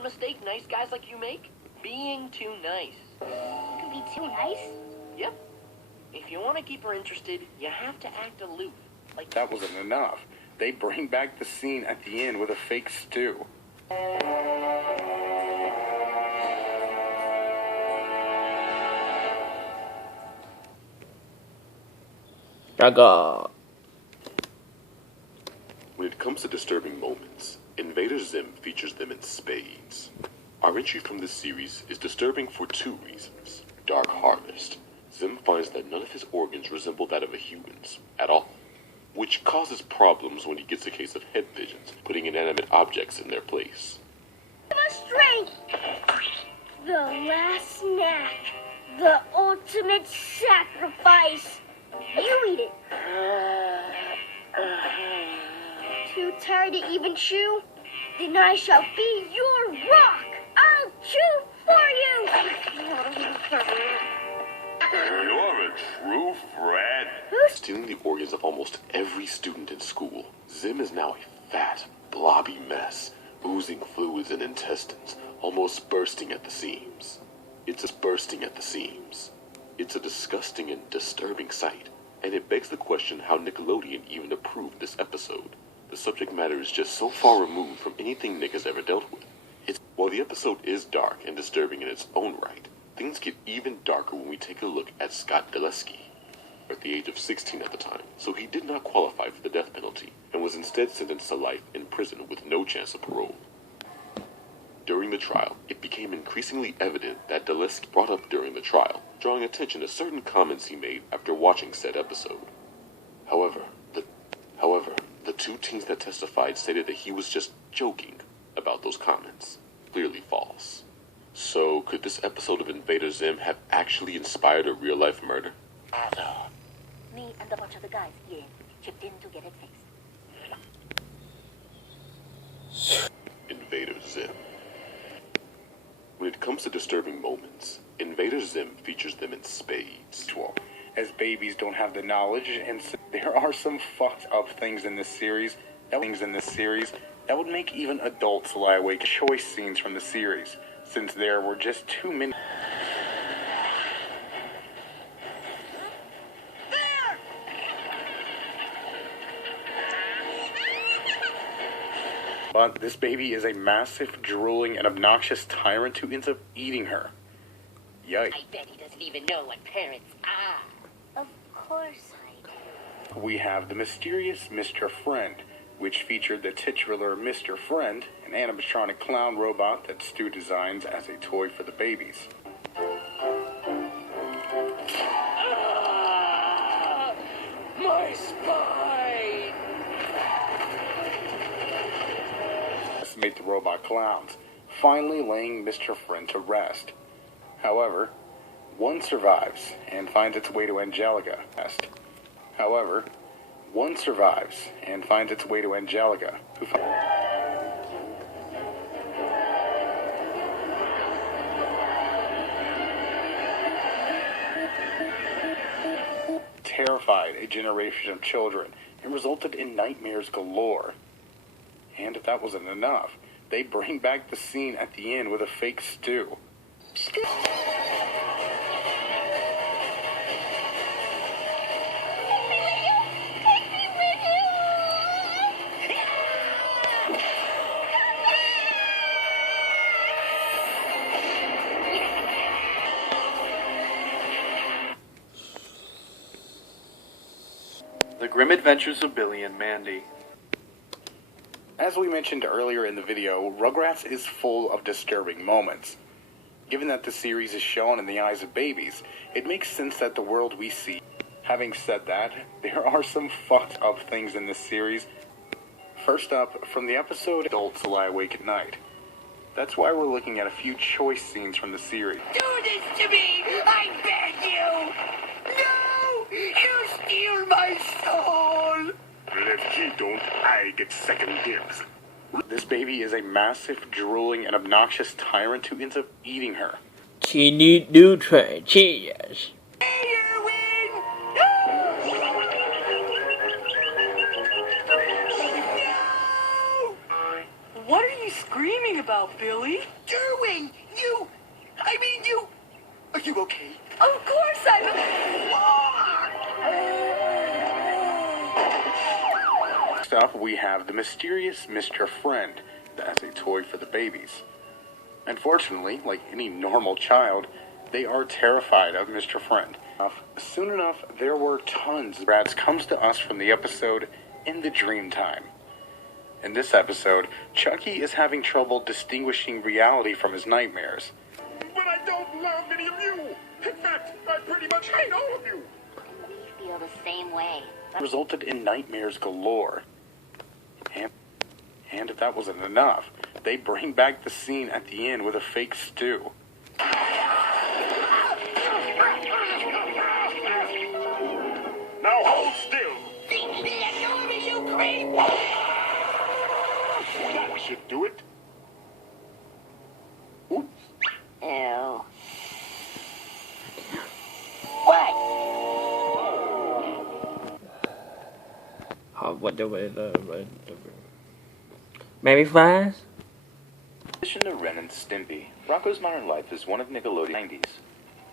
common mistake nice guys like you make? Being too nice. You can be too nice? Yep. If you want to keep her interested, you have to act aloof. Like that wasn't enough. They bring back the scene at the end with a fake stew. When it comes to disturbing moments, Invader Zim features them in spades. Our entry from this series is disturbing for two reasons. Dark Harvest. Zim finds that none of his organs resemble that of a human's at all, which causes problems when he gets a case of head visions, putting inanimate objects in their place. Give us strength! The last snack. The ultimate sacrifice. You eat it. Too tired to even chew? Then I shall be your rock. I'll chew for you. You're a true friend. Stealing the organs of almost every student in school, Zim is now a fat, blobby mess, oozing fluids and intestines, almost bursting at the seams. It's a disgusting and disturbing sight, and it begs the question how Nickelodeon even approved this episode. The subject matter is just so far removed from anything Nick has ever dealt with. While the episode is dark and disturbing in its own right, things get even darker when we take a look at Scott Dulesky. At the age of 16 at the time, so he did not qualify for the death penalty and was instead sentenced to life in prison with no chance of parole. During the trial, it became increasingly evident that Dulesky brought up during the trial, drawing attention to certain comments he made after watching said episode. However, the two teens that testified stated that he was just joking about those comments. Clearly false. So, could this episode of Invader Zim have actually inspired a real-life murder? Me and a bunch of the guys, chipped in to get it fixed. Invader Zim. When it comes to disturbing moments, Invader Zim features them in spades. As babies don't have the knowledge, and there are some fucked up things in this series that would make even adults lie awake. Choice scenes from the series, since there were just too many. But this baby is a massive, drooling, and obnoxious tyrant who ends up eating her. Yikes. I bet he doesn't even know what parents are. Of course I do. We have the mysterious Mr. Friend, which featured the titular Mr. Friend, an animatronic clown robot that Stu designs as a toy for the babies. my spine! Made the robot clowns, finally laying Mr. Friend to rest. However, one survives and finds its way to Angelica. Who terrified a generation of children and resulted in nightmares galore. And if that wasn't enough, they bring back the scene at the end with a fake stew. The Grim Adventures of Billy and Mandy. As we mentioned earlier in the video, Rugrats is full of disturbing moments. Given that the series is shown in the eyes of babies, it makes sense that the world we see. Having said that, there are some fucked up things in this series. First up, from the episode Adults Lie Awake at Night. That's why we're looking at a few choice scenes from the series. Do this to me! I beg you! No! You steal my soul! If he don't, I get second dibs. This baby is a massive, drooling, and obnoxious tyrant who ends up eating her. Teenage Mutant Cheetahs. What are you screaming dreaming about, Billy? Doing? You... I mean, you... Are you okay? Of course I'm... Next up, we have the mysterious Mr. Friend as a toy for the babies. Unfortunately, like any normal child, they are terrified of Mr. Friend. Soon enough, there were tons. Rugrats comes to us from the episode In the Dreamtime. In this episode, Chucky is having trouble distinguishing reality from his nightmares. But I don't love any of you. In fact, I pretty much hate all of you. We feel the same way. Resulted in nightmares galore. And if that wasn't enough, they bring back the scene at the end with a fake stew. Now hold still. That should do it. Ew. What the maybe flies? In addition to Ren and Stimpy, Rocko's Modern Life is one of Nickelodeon's 90s.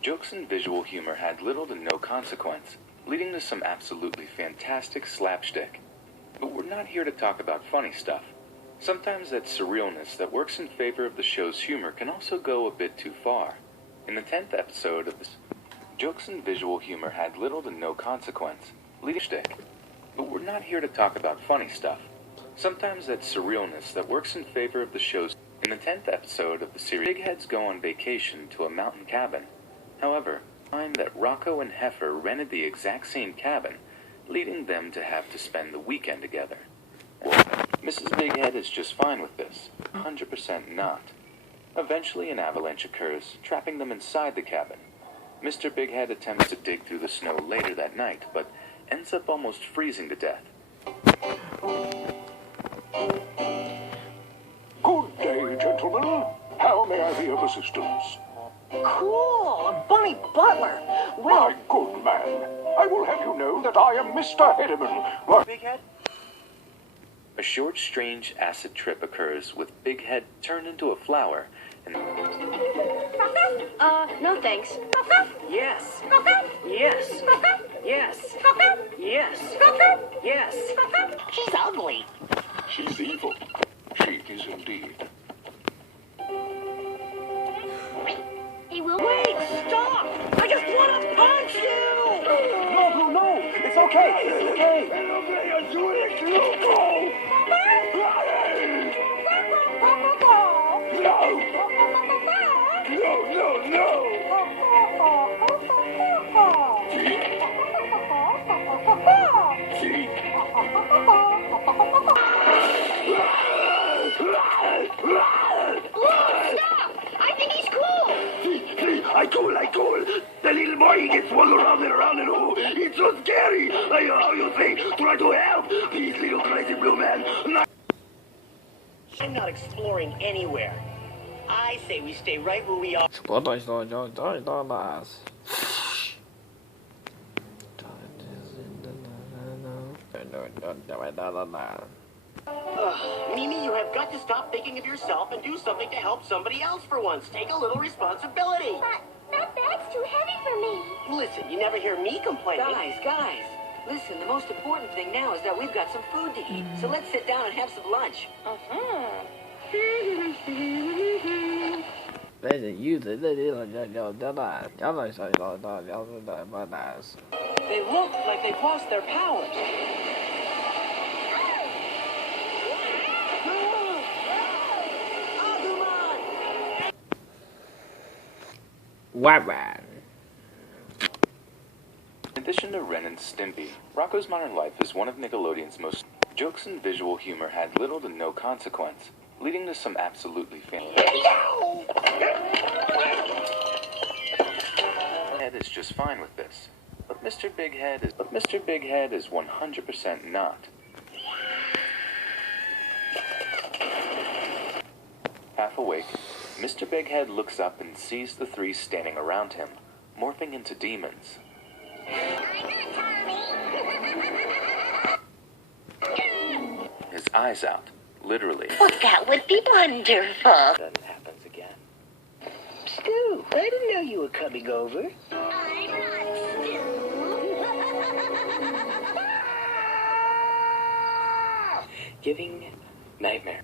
Jokes and visual humor had little to no consequence, leading to some absolutely fantastic slapstick. But we're not here to talk about funny stuff. Sometimes that surrealness that works in favor of the show's humor can also go a bit too far. In the 10th episode of this, jokes and visual humor had little to no consequence, leading to stick. But we're not here to talk about funny stuff. Sometimes that surrealness that works in favor of the show's... In the 10th episode of the series, Big Heads go on vacation to a mountain cabin. However, find that Rocko and Heifer rented the exact same cabin, leading them to have to spend the weekend together. Well, Mrs. Big Head is just fine with this. 100% not. Eventually an avalanche occurs, trapping them inside the cabin. Mr. Big Head attempts to dig through the snow later that night, but ends up almost freezing to death. Good day, gentlemen. How may I be of assistance? Cool, a bunny butler. Well, My good man, I will have you know that I am Mr. Hedeman. My Big Head, A short, strange acid trip occurs with Big Head turned into a flower, and No thanks. yes. Yes. Yes. Yes. Yes. She's ugly. She's evil. She is indeed. He will. Wait, stop! I just want to punch you! No. It's okay. It's okay. I think he's cool. I told. The little boy he gets swung around and around and oh, it's so scary. How you say, try to help. Please, little crazy blue man. I'm not exploring anywhere. I say we stay right where we are. Mimi, you have got to stop thinking of yourself and do something to help somebody else for once. Take a little responsibility. But that bag's too heavy for me. Listen, you never hear me complaining. Guys, listen, the most important thing now is that we've got some food to eat. So let's sit down and have some lunch. They look like they've lost their powers. in addition to Ren and Stimpy, Rocko's Modern Life is one of Nickelodeon's most... Jokes and visual humor had little to no consequence, leading to some absolutely fantastic... Head is just fine with this, but Mr. Big Head is 100% not. Half awake, Mr. Big Head looks up and sees the three standing around him, morphing into demons. His eyes out, literally. Well, that would be wonderful. Then it happens again. Stu, I didn't know you were coming over. I'm not Stu. Giving nightmare.